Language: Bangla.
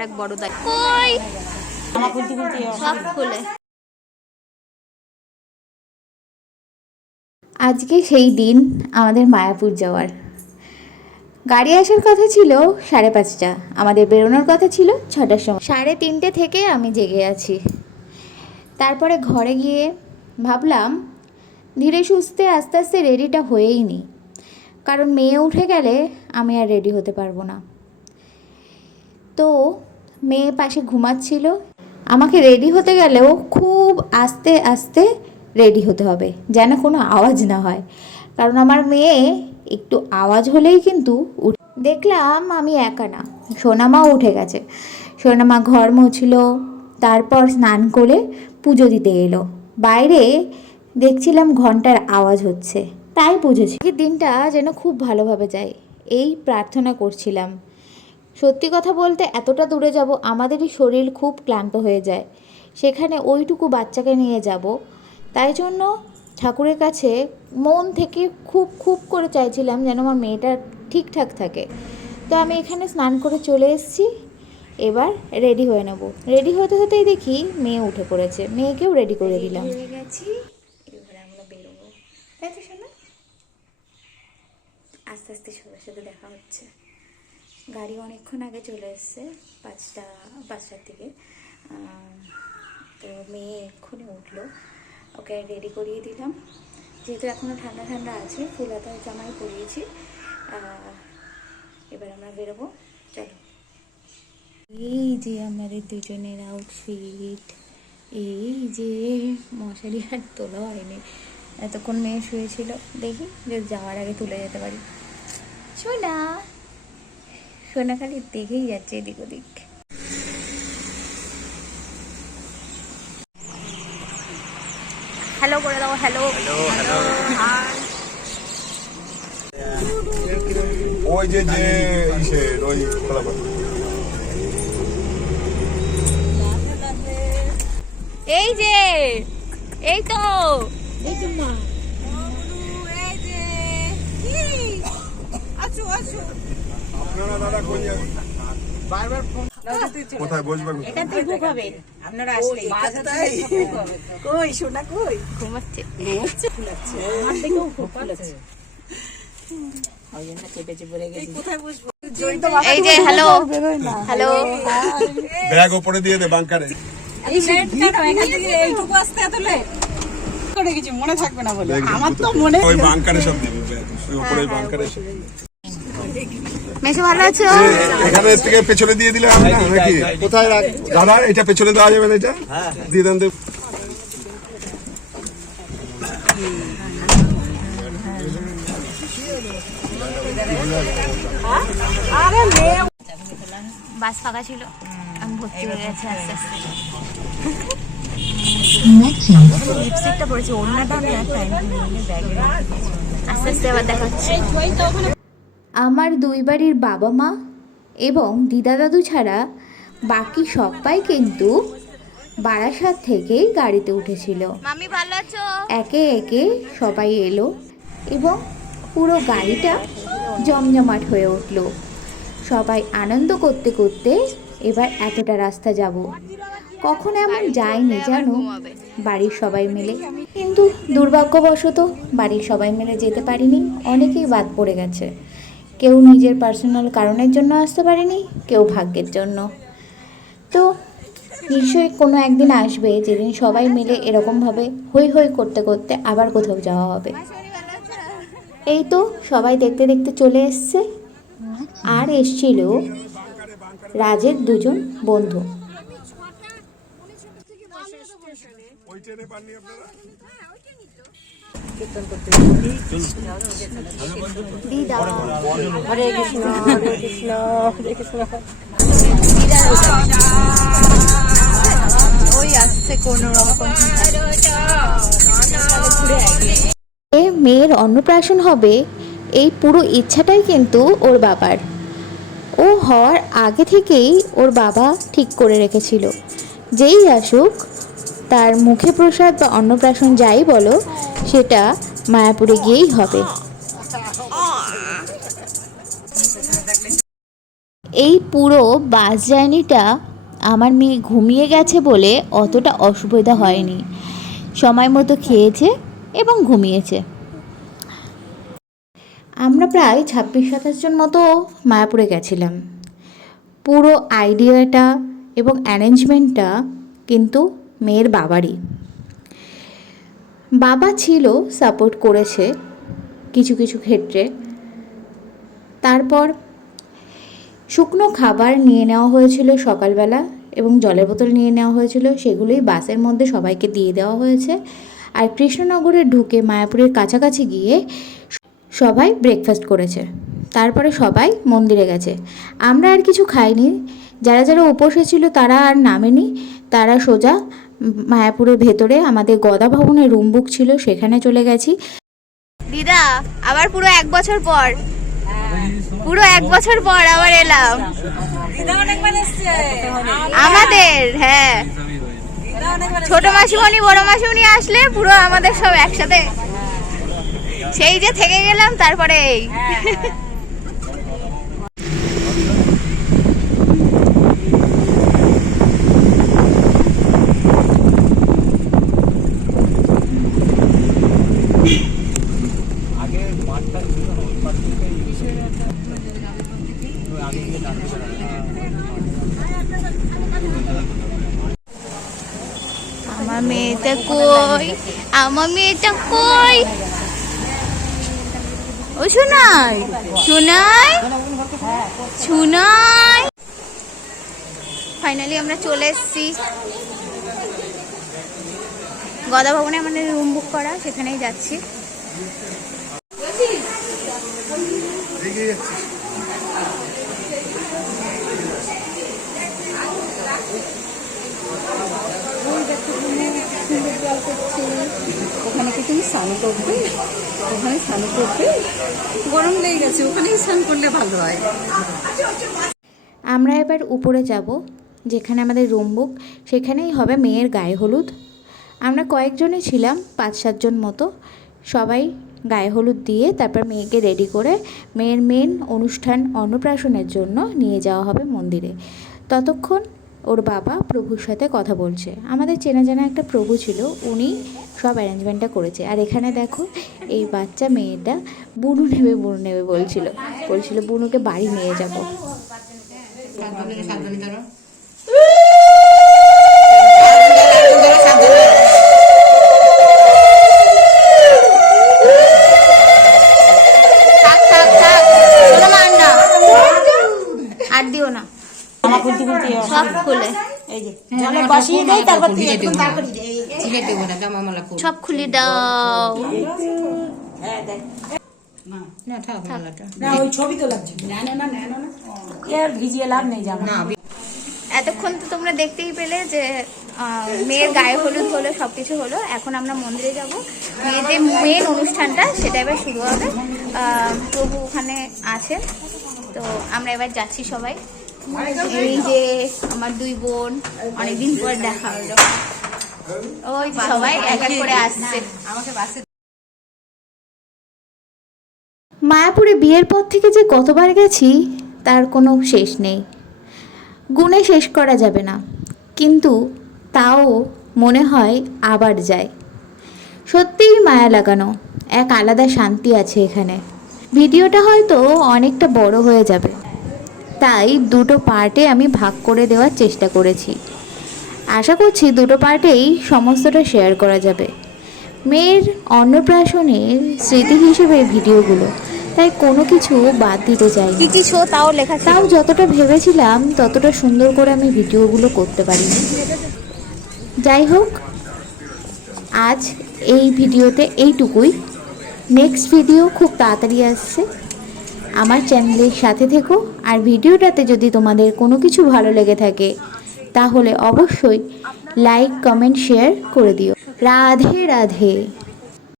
আর এক বড় দায় কই সব খুলে। আজকে সেই দিন আমাদের মায়াপুর যাওয়ার। গাড়ি আসার কথা ছিল 5:30, আমাদের বেরোনোর কথা ছিল 6টার সময়। 3:30 থেকে আমি জেগে আছি। তারপরে ঘরে গিয়ে ভাবলাম ধীরে সুস্থে আস্তে আস্তে রেডিটা হয়েই নি, কারণ মেয়ে উঠে গেলে আমি আর রেডি হতে পারবো না। তো মেয়ে পাশে ঘুমাচ্ছিল। আমাকে রেডি হতে গেলেও খুব আস্তে আস্তে রেডি হতে হবে, যেন কোনো আওয়াজ না হয়, কারণ আমার মেয়ে একটু আওয়াজ হলেই কিন্তু দেখলাম আমি একা না, সোনামাও উঠে গেছে। সোনামা ঘর মুছলো, তারপর স্নান করে পুজো দিতে এলো। বাইরে দেখছিলাম ঘন্টার আওয়াজ হচ্ছে, তাই বুঝেছি দিনটা যেন খুব ভালোভাবে যায়, এই প্রার্থনা করছিলাম। সত্যি কথা বলতে এতটা দূরে যাব, আমাদেরই শরীর খুব ক্লান্ত হয়ে যায়, সেখানে ওইটুকু বাচ্চাকে নিয়ে যাব। তাই জন্য ঠাকুরের কাছে মন থেকে খুব খুব করে চাইছিলাম যেন আমার মেয়েটা ঠিকঠাক থাকে। তো আমি এখানে স্নান করে চলে এসেছি, এবার রেডি হয়ে নেব। রেডি হতে হতেই দেখি মেয়ে উঠে পড়েছে, মেয়েকেও রেডি করে দিলাম। হয়ে গেছি, এবারে আমরা বেরোবো, তাই তো শোনা? আস্তে আস্তে সবার সাথে দেখা হচ্ছে। গাড়ি অনেকক্ষণ আগে চলে এসছে, 5টার দিকে। তো মেয়ে এক্ষুনি উঠলো, ওকে রেডি করিয়ে দিলাম। যেহেতু এখনও ঠান্ডা ঠান্ডা আছে, ফুল হাতা জামাই পরিয়েছি। এবার আমরা বেরোবো, চলো। এই যে আমাদের দুজনের আউটফিট, এই যে মশারি আর তোলা হয়নি, এতক্ষণ মেয়ে শুয়েছিল, দেখি যদি যাওয়ার আগে তুলে যেতে পারি। শোনা সোনা খালি দেখেই যাচ্ছে এদিক ওদিক। হ্যালো করে দাও, হ্যালো হ্যালো হাই। ওই যে ওই এই যে এই তো কোথায় বসবেন? এখানটাই বুক হবে আপনারা আসলে। কই সোনা কই? ঘুমাচ্ছে। আমার দিকেও খুব ফুলাচ্ছে। ওই জন্য কেটেছে পড়ে গেছে। কোথায় বসবো? এই যে হ্যালো হ্যালো, ব্যাগ উপরে দিয়ে দে বাঙ্কারে। এই লেট কেন? এখান থেকে এইটুকু আসতে এত লেট করে কিছু মনে থাকবে না বলে। আমার তো মনে ওই বাঙ্কারে সব দিবি, ব্যাগ উপরে বাঙ্কারে সব। মেশো ভালো আছো? এখানে থেকে পেছনে দিয়ে দিলে হবে না নাকি? কোথায় রাখ দাদা, এটা পেছনে দেওয়া যাবে না? এটা দিয়ে দেন। বাস ফাঁকা ছিল, আমি ভর্তি হয়ে গেছি আস্তে আস্তে। লিপস্টিকটা পরেছি, ওড়নাটা আমি আস্তে আস্তে আবার দেখা হচ্ছে। আমার দুই বাড়ির বাবা মা এবং দিদা দাদু ছাড়া বাকি সবাই কিন্তু বারাসাত থেকেই গাড়িতে উঠেছিল। মামি ভালো আছো? একে একে সবাই এলো এবং পুরো গাড়িটা জমজমাট হয়ে উঠল। সবাই আনন্দ করতে করতে এবার এতটা রাস্তা যাব, কখনো এমন যায়নি জানো বাড়ির সবাই মিলে। কিন্তু দুর্ভাগ্যবশত বাড়ির সবাই মিলে যেতে পারিনি, অনেকেই বাদ পড়ে গেছে। কেউ নিজের পার্সোনাল কারণের জন্য আসতে পারেনি, কেউ ভাগ্যের জন্য। তো নিশ্চয়ই কোনো একদিন আসবে যেদিন সবাই মিলে এরকমভাবে হই হই করতে করতে আবার কোথাও যাওয়া হবে। এই তো সবাই দেখতে দেখতে চলে এসছে, আর এসছিল রাজের দুজন বন্ধু। দিদা হরে কৃষ্ণ হরে কৃষ্ণ হরে কৃষ্ণ। ওই আসছে কোন রকম। মেয়ের অন্নপ্রাশন হবে, এই পুরো ইচ্ছাটাই কিন্তু ওর বাবার। ও হওয়ার আগে থেকেই ওর বাবা ঠিক করে রেখেছিল, যেই আসুক তার মুখে প্রসাদ বা অন্নপ্রাশন যাই বলো, সেটা মায়াপুরে গিয়েই হবে। এই পুরো বাস জার্নিটা আমার মেয়ে ঘুমিয়ে গেছে বলে অতটা অসুবিধা হয়নি, সময় মতো খেয়েছে এবং ঘুমিয়েছে। আমরা প্রায় 26-27 জন মতো মায়াপুরে গেছিলাম। পুরো আইডিয়াটা এবং অ্যারেঞ্জমেন্টটা কিন্তু মেয়ের বাবারই। বাবা ছিল, সাপোর্ট করেছে কিছু কিছু ক্ষেত্রে। তারপর শুকনো খাবার নিয়ে নেওয়া হয়েছিল সকালবেলা এবং জলের বোতল নিয়ে নেওয়া হয়েছিল, সেগুলোই বাসের মধ্যে সবাইকে দিয়ে দেওয়া হয়েছে। আর কৃষ্ণনগরে ঢুকে মায়াপুরের কাছাকাছি গিয়ে সবাই ব্রেকফাস্ট করেছে, তারপরে সবাই মন্দিরে গেছে। আমরা আর কিছু খাইনি, যারা যারা উপসে ছিল তারা আর নামেনি, তারা সোজা মায়াপুরের ভেতরে আমাদের গদা ভবনের রুম বুক ছিল, সেখানে চলে গেছি। দিদা আবার পুরো 1 বছর পর, পুরো 1 বছর পর আবার এলাম আমাদের। হ্যাঁ, ছোট মাসিমণি বড় মাসিমণি আসলে পুরো আমাদের সব একসাথে, সেই যে থেকে গেলাম তারপরে এই আমার মেয়েটা কই, আমার মেয়েটা কই, ও শোনাই শোনাই শোনাই। ফাইনালি আমরা চলে এসেছি গদা ভবনে, আমাদের রুম বুক করা, সেখানেই যাচ্ছি। ওখানে কি তুমি স্নান করবে? ওখানে স্নান করবে, গরম লেগে গেছে, ওখানেই স্নান করলে ভালো হয়। আমরা এবার উপরে যাব, যেখানে আমাদের রুম বুক, সেখানেই হবে মেয়ের গায়ে হলুদ। আমরা কয়েকজনই ছিলাম, 5-7 জন মতো। সবাই গায়ে হলুদ দিয়ে তারপর মেয়েকে রেডি করে মেয়ের মেন অনুষ্ঠান অন্নপ্রাশনের জন্য নিয়ে যাওয়া হবে মন্দিরে। ততক্ষণ ওর বাবা প্রভুর সাথে কথা বলছে। আমাদের চেনা জানা একটা প্রভু ছিল, উনি সব অ্যারেঞ্জমেন্টটা করেছে। আর এখানে দেখো এই বাচ্চা মেয়েটা বুনু নেবে বলছিল বুনুকে বাড়ি নিয়ে যাব। আর দিও না, সব খুলে সব খুলে দাও। এতক্ষণ তো তোমরা দেখতেই পেলে যে মেয়ের গায়ে হলুদ হলো, সবকিছু হলো। এখন আমরা মন্দিরে যাব, মেয়ের যে মেন অনুষ্ঠানটা সেটা এবার শুরু হবে। প্রভু ওখানে আছে, তো আমরা এবার যাচ্ছি সবাই। এই যে আমার 2 বোন, অনেকদিন পর দেখা হলো, ওই সবাই এক এক করে আসছে। মায়াপুরে বিয়ের পর থেকে যে কতবার গেছি তার কোনো শেষ নেই, গুণে শেষ করা যাবে না, কিন্তু তাও মনে হয় আবার যায়। সত্যিই মায়া লাগানো, এক আলাদা শান্তি আছে এখানে। ভিডিওটা হয়তো অনেকটা বড় হয়ে যাবে, তাই 2টো পার্টে আমি ভাগ করে দেওয়ার চেষ্টা করেছি। আশা করছি 2টো পার্টেই সমস্তটা শেয়ার করা যাবে। মেয়ের অন্নপ্রাশনের স্মৃতি হিসেবে ভিডিওগুলো, তাই কোনো কিছু বাদ দিতে চাই। কি শো তাও লেখা, তাও যতটা ভেবেছিলাম ততটা সুন্দর করে আমি ভিডিওগুলো করতে পারিনি। যাই হোক, আজ এই ভিডিওতে এইটুকুই। নেক্সট ভিডিও খুব তাড়াতাড়ি আসছে। আমার চ্যানেলের সাথে থেকো, আর ভিডিওটাতে যদি তোমাদের কোনো কিছু ভালো লেগে থাকে তাহলে অবশ্যই লাইক, কমেন্ট, শেয়ার করে দিও। রাধে রাধে।